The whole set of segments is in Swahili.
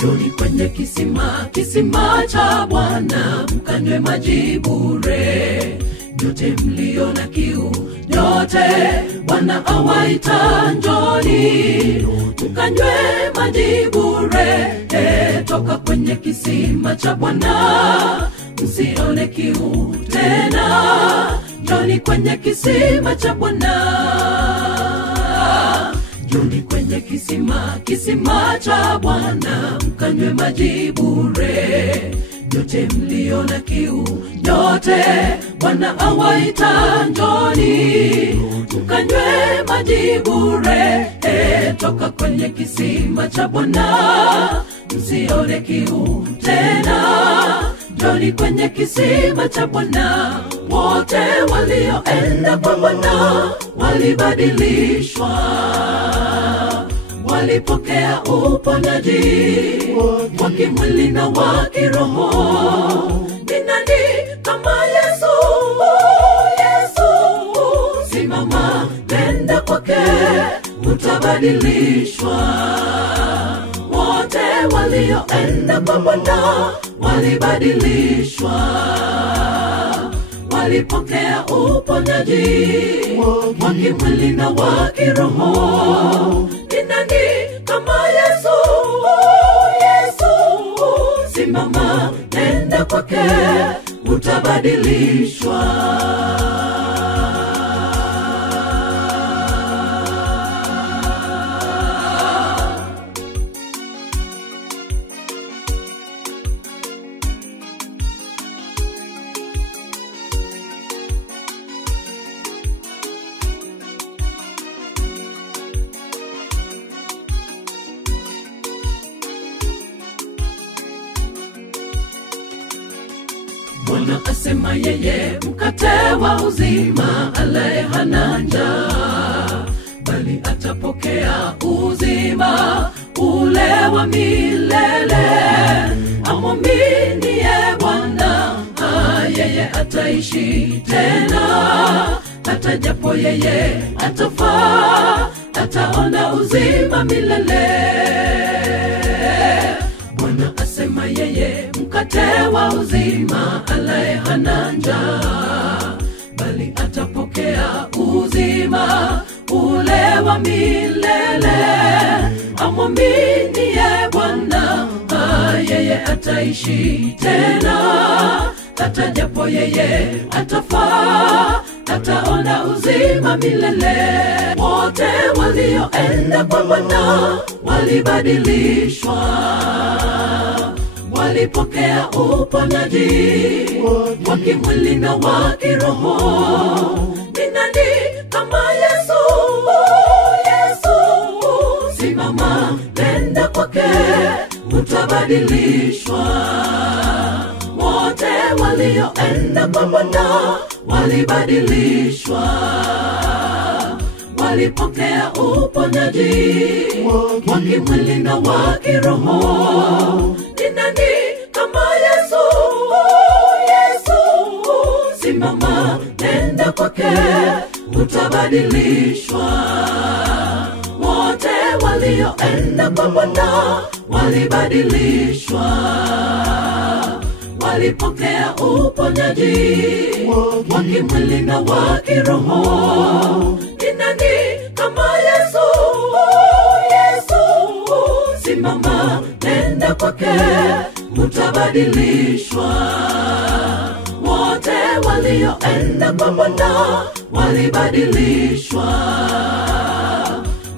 Njoni kwenye kisima cha Bwana, mkanywe maji bure. Nyote mlio na kiu, nyote Bwana awaita, njoni mkanywe maji bure. Toka kwenye kisima cha Bwana, msione kiu tena. Njoni kwenye kisima cha Bwana. Njoni kwenye kisima cha Bwana, mkanywe maji bure. Nyote mlio na kiu, nyote Bwana awaita, njoni mkanywe maji bure. Toka kwenye kisima cha Bwana, msione kiu tena. Njoni kwenye kisima cha Bwana. Wote walioenda kwa Bwana walibadilishwa, walipokea uponyaji wa kimwili na wa kiroho. Ni nani kama Yesu? Yesu, simama, nenda kwake, utabadilishwa. Wote walioenda kwa Bwana walibadilishwa, walipokea uponyaji wa kimwili na wa kiroho. Ni nani kama Yesu? Yesu, simama, nenda kwake, utabadilishwa. Bwana asema yeye mkate wa uzima, alaye hana njaa, bali atapokea uzima ule wa milele. Amwaminie Bwana, yeye ataishi tena. Hata japo yeye atafa, ataona uzima milele. Bwana asema yeye mkate wa uzima, alaye hana njaa, bali atapokea uzima ule wa milele. Amwaminie Bwana, yeye ataishi tena. Hata japo yeye atafa, ataona uzima milele. Wote walioenda kwa Bwana walibadilishwa, walipokea uponyaji wa kimwili na wa kiroho. Ni nani kama Yesu? Yesu, simama, nenda kwake, utabadilishwa. Wote walioenda kwa Bwana walibadilishwa, walipokea uponyaji wa kimwili na wa kiroho. Ni nani kama Yesu? Yesu, simama, nenda kwake, utabadilishwa. Wote walioenda kwa Bwana walibadilishwa, walipokea uponyaji wa kimwili na wa kiroho. Ni nani kama Yesu? Yesu, simama, nenda kwake, utabadilishwa. Wote walioenda kwa Bwana walibadilishwa,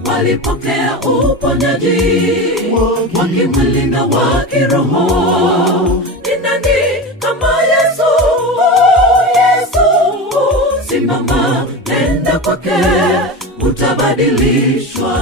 walipokea uponyaji wa kimwili na wa kiroho. Ni nani kama Yesu? Yesu, simama, nenda kwake, utabadilishwa.